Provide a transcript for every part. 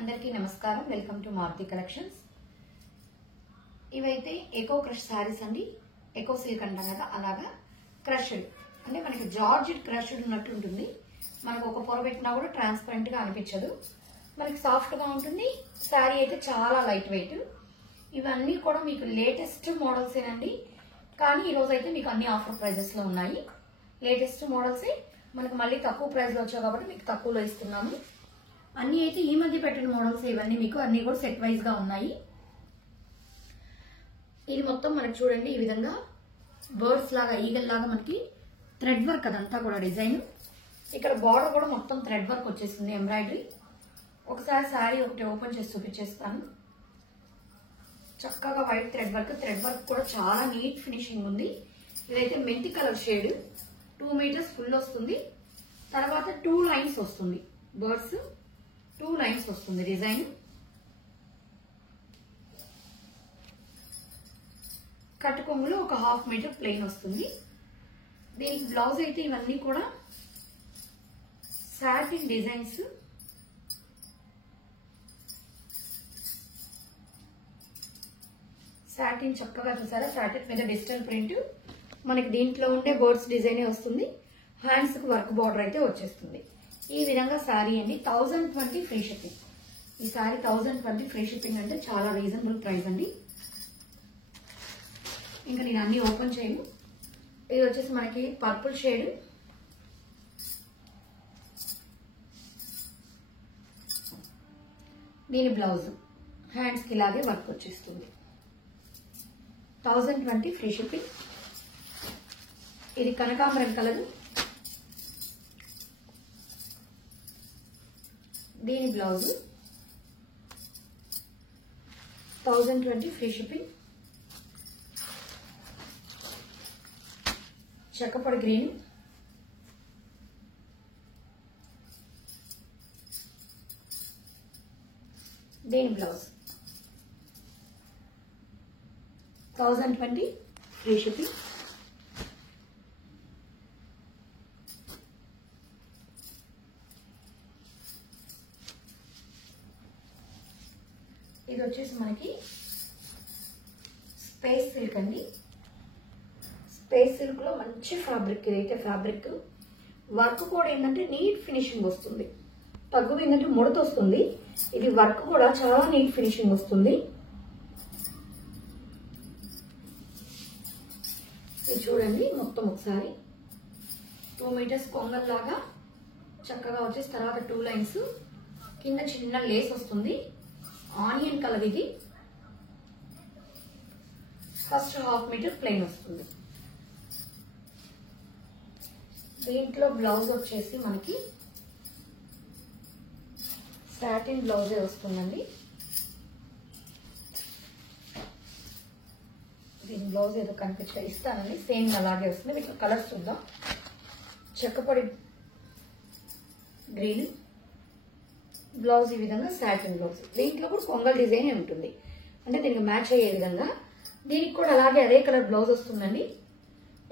అందరికీ నమస్కారం. Welcome to Maruthi collections. ఇవైతే ఎకో క్రష్ శారీస్ అండి. ఎకో సిల్క్ అంటాం కదా, అలాగా క్రష్డ్ అంటే మనకి జార్జెట్ క్రష్డ్ ఉన్నట్టు ఉంటుంది. మనకు ఒక పొర పెట్టినా కూడా ట్రాన్స్పరెంట్ గా అనిపించదు, మనకి సాఫ్ట్ గా ఉంటుంది. శారీ అయితే చాలా లైట్ వెయిట్. ఇవన్నీ కూడా మీకు లేటెస్ట్ మోడల్స్ ఏనండి, కానీ ఈ రోజు అయితే మీకు అన్ని ఆఫర్ ప్రైజెస్ లో ఉన్నాయి. లేటెస్ట్ మోడల్సే మనకు మళ్ళీ తక్కువ ప్రైస్ లో వచ్చాయి కాబట్టి మీకు తక్కువలో ఇస్తున్నాము. అన్ని అయితే ఈ మధ్య పెట్టిన మోడల్స్ ఇవన్నీ మీకు అన్ని కూడా సెట్ వైజ్ గా ఉన్నాయి. ఇది మొత్తం మనకు చూడండి ఈ విధంగా బర్డ్స్ లాగా, ఈగల్ లాగా మనకి థ్రెడ్ వర్క్ అదంతా కూడా డిజైన్. ఇక్కడ బార్డర్ కూడా మొత్తం థ్రెడ్ వర్క్ వచ్చేసింది, ఎంబ్రాయిడరీ. ఒకసారి శారీ ఒకటి ఓపెన్ చేసి చూపించేస్తాను. చక్కగా వైట్ థ్రెడ్ వర్క్ కూడా చాలా నీట్ ఫినిషింగ్ ఉంది. ఇదైతే మెంతి కలర్ షేడ్, 2 మీటర్స్ ఫుల్ వస్తుంది. తర్వాత 2 లైన్స్ వస్తుంది, బర్డ్స్ 2 లైన్స్ వస్తుంది డిజైన్. కట్ కొంగులో ఒక 1/2 మీటర్ ప్లెయిన్ వస్తుంది. దీనికి బ్లౌజ్ అయితే ఇవన్నీ కూడా సాటిన్ డిజైన్స్. సాటిన్ చక్కగా చూసారా, సాటిన్ మీద డిజిటల్ ప్రింట్. మనకి దీంట్లో ఉండే బర్డ్స్ డిజైనే వస్తుంది. హ్యాండ్స్ కి వర్క్ బార్డర్ అయితే వచ్చేస్తుంది. ఈ విధంగా శారీ అండి. 1020 ఫ్రీ షిప్పింగ్. ఈ శారీ 1020 ఫ్రీ షిప్పింగ్ అంటే చాలా రీజనబుల్ ప్రైస్ అండి. ఇంకా నేను అన్ని ఓపెన్ చేయను. ఇది వచ్చేసి మనకి పర్పుల్ షేడ్, దీని బ్లౌజ్ హ్యాండ్స్ కి ఇలాగే వర్క్ వచ్చేస్తుంది. 1020 ఫ్రీ షిప్పింగ్. ఇది కనకాంబరం కలర్, దీని బ్లౌజ్ 1020 ఫ్రీ షిప్పింగ్. చెక్కపొడి గ్రీన్, దీని బ్లౌజ్ 1020 ఫ్రీ షిప్పింగ్. ఇది వచ్చేసి మనకి స్పేస్ సిల్క్ అండి. స్పేస్ సిల్క్ లో మంచి ఫ్యాబ్రిక్. ఇదైతే ఫ్యాబ్రిక్ వర్క్ కూడా ఏంటంటే నీట్ ఫినిషింగ్ వస్తుంది. తగ్గు ఏంటంటే ముడత వస్తుంది. ఇది వర్క్ కూడా చాలా నీట్ ఫినిషింగ్ వస్తుంది. ఇది చూడండి మొత్తం ఒకసారి 2 మీటర్స్ కొంగల్ లాగా చక్కగా వచ్చేసి, తర్వాత 2 లైన్స్, కింద చిన్న లేస్ వస్తుంది. ఆనియన్ కలర్ ఇది. ఫస్ట్ 1/2 మీటర్ ప్లెయిన్ వస్తుంది. దీంట్లో బ్లౌజ్ వచ్చేసి మనకి సాటిన్ బ్లౌజే వస్తుందండి. దీని బ్లౌజ్ ఏదో కనిపించగా ఇస్తానండి, సేమ్ అలాగే వస్తుంది. మీకు కలర్స్ చూద్దాం. చెక్కపొడి గ్రీన్ బ్లౌజ్, ఈ విధంగా సాటిన్ బ్లౌజ్. దీంట్లో కూడా కొంగల్ డిజైన్ ఉంటుంది, అంటే దీనికి మ్యాచ్ అయ్యే విధంగా. దీనికి కూడా అలాగే అదే కలర్ బ్లౌజ్ వస్తుందండి.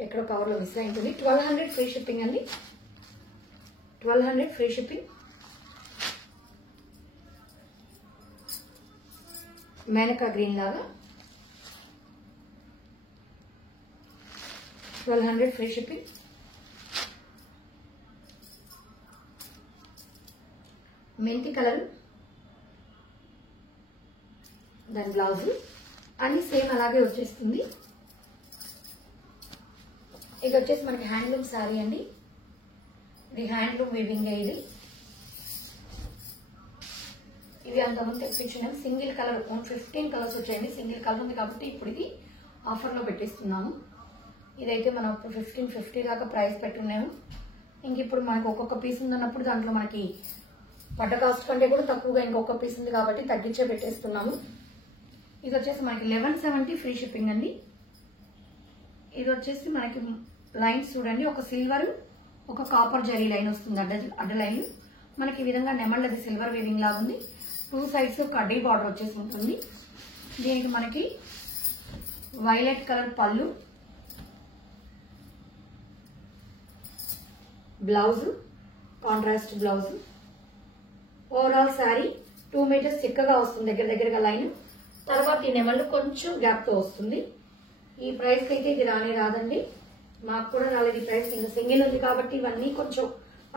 ఎక్కడో కవర్లో మిస్ అయి ఉంటుంది. 1200 ఫ్రీ షిప్పింగ్ అండి. 1200 ఫ్రీ షిప్పింగ్. మేనకా గ్రీన్ లాగా 1200 ఫ్రీ షిప్పింగ్. మెంతి కలర్, దాని బ్లౌజ్ అన్ని సేమ్ అలాగే వచ్చేస్తుంది. ఇది వచ్చేసి మనకి హ్యాండ్లూమ్ శారీ అండి. ఇది హ్యాండ్లూమ్ వీవింగ్. ఇవి అంతకుముందు తెప్పించినాము. సింగిల్ కలర్ 15 కలర్స్ వచ్చాయండి. సింగిల్ కలర్ ఉంది కాబట్టి ఇప్పుడు ఇది ఆఫర్లో పెట్టిస్తున్నాము. ఇదైతే మనం 1550 దాకా ప్రైస్ పెట్టున్నాము. ఇంక ఇప్పుడు మనకు ఒక్కొక్క పీస్ ఉందన్నప్పుడు దాంట్లో మనకి పడ్డ కాస్ట్ కంటే కూడా తక్కువగా ఇంకొక పీస్ ఉంది కాబట్టి తగ్గించే పెట్టేస్తున్నాము. ఇది వచ్చేసి మనకి 1170 ఫ్రీ షిప్పింగ్ అండి. ఇది వచ్చేసి మనకి లైన్స్ చూడండి, ఒక సిల్వర్ ఒక కాపర్ జరీ లైన్ వస్తుంది, అడ్డ లైన్. మనకి ఈ విధంగా నెమళ్ళది సిల్వర్ వీవింగ్ లాగా ఉంది. 2 సైడ్స్ కడ్డీ బార్డర్ వచ్చేసి ఉంటుంది. దీనికి మనకి వైలెట్ కలర్ పళ్ళు, blouse contrast blouse. Overall sari 2 metres చిక్కగా వస్తుంది దగ్గరగా లైన్. తర్వాత ఈ నెమళ్ళు కొంచెం గ్యాప్ తో వస్తుంది. ఈ ప్రైస్ కి అయితే ఇది రాదండి, మాకు కూడా రాలేదు ఈ ప్రైస్. ఇంకా సింగిల్ ఉంది కాబట్టి ఇవన్నీ కొంచెం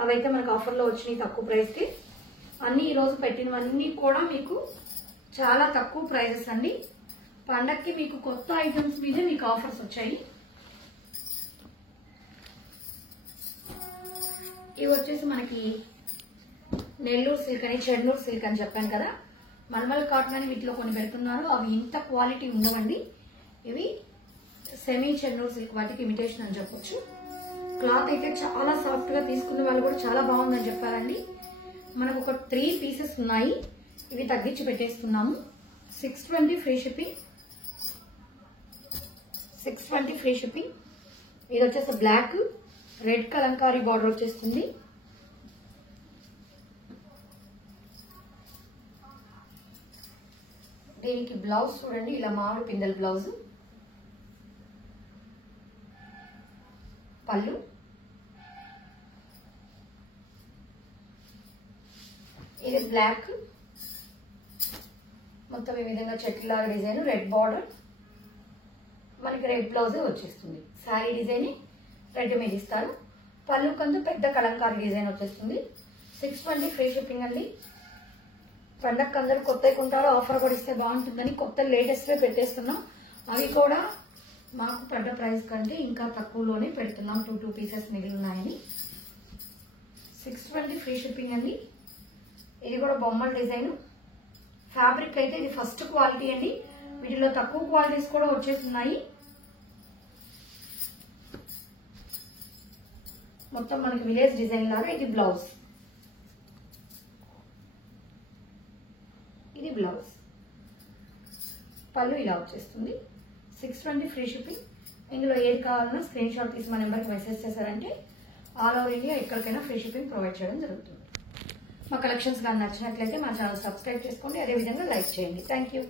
అవైతే మనకు ఆఫర్ లో వచ్చినాయి తక్కువ ప్రైస్ కి. అన్ని ఈ రోజు పెట్టినవన్నీ కూడా మీకు చాలా తక్కువ ప్రైజెస్ అండి. పండక్కి మీకు కొత్త ఐటమ్స్ మీదే మీకు ఆఫర్స్ వచ్చాయి. ఇవి వచ్చేసి మనకి నెల్లూరు సిల్క్ అని, చెన్నూరు సిల్క్ అని చెప్పాను కదా. మల్మల్ కాటన్ అని వీటిలో కొన్ని పెడుతున్నారు, అవి ఇంత క్వాలిటీ ఉండవండి. ఇవి సెమీ చెన్నూరు సిల్క్, వాటికి ఇమిటేషన్ అని చెప్పొచ్చు. క్లాత్ అయితే చాలా సాఫ్ట్ గా, తీసుకున్న వాళ్ళు కూడా చాలా బాగుందని చెప్పారండి. మనకు ఒక 3 పీసెస్ ఉన్నాయి, ఇవి తగ్గించి పెట్టేస్తున్నాము. 620 ఫ్రీ షిప్పింగ్. 620 free shipping. ఇది వచ్చేసి బ్లాక్ రెడ్ కలంకారీ బార్డర్ వచ్చేస్తుంది. దీనికి బ్లౌజ్ చూడండి, ఇలా మామిడి పిందెల బ్లౌజ్. పళ్ళు, ఇది బ్లాక్, మొత్తం ఈ విధంగా చెట్ల డిజైన్, రెడ్ బార్డర్, మనకి రెడ్ బ్లౌజ్ వచ్చేస్తుంది. శారీ డిజైన్ రెడ్ మీద ఇస్తారు. పళ్ళు కందు పెద్ద కలంకారీ డిజైన్ వచ్చేస్తుంది. 620 ఫ్రీ షిప్పింగ్ అండి. పండగకి అందరూ కొత్తవి కొంటారో ఆఫర్ కూడా ఇస్తే బాగుంటుందని కొత్త లేటెస్ట్ పెట్టేస్తున్నాం. అవి కూడా మాకు పెద్ద ప్రైస్ కంటే ఇంకా తక్కువలోనే పెడుతున్నాం. 2 పీసెస్ మిగిలినాయని. 620 ఫ్రీ షిప్పింగ్ అండి. ఇది కూడా బొమ్మల డిజైన్. ఫ్యాబ్రిక్ అయితే ఇది ఫస్ట్ క్వాలిటీ అండి. వీటిలో తక్కువ క్వాలిటీస్ కూడా వచ్చేస్తున్నాయి. మొత్తం మనకి విలేజ్ డిజైన్ లాగా. ఇది బ్లౌజ్, ఇది బ్లౌజ్. పళ్ళు ఇలా వచ్చేస్తుంది. 620 ఫ్రీ షిప్పింగ్. ఇందులో ఏది కావాలన్నా స్క్రీన్ షాట్ తీసి మా నెంబర్కి మెసేజ్ చేశారంటే ఆల్ ఓవర్ ఇండియా ఎక్కడికైనా ఫ్రీ షిప్పింగ్ ప్రొవైడ్ చేయడం జరుగుతుంది. మా కలెక్షన్స్ కానీ నచ్చినట్లయితే మా ఛానల్ సబ్స్క్రైబ్ చేసుకోండి, అదేవిధంగా లైక్ చేయండి. Thank you.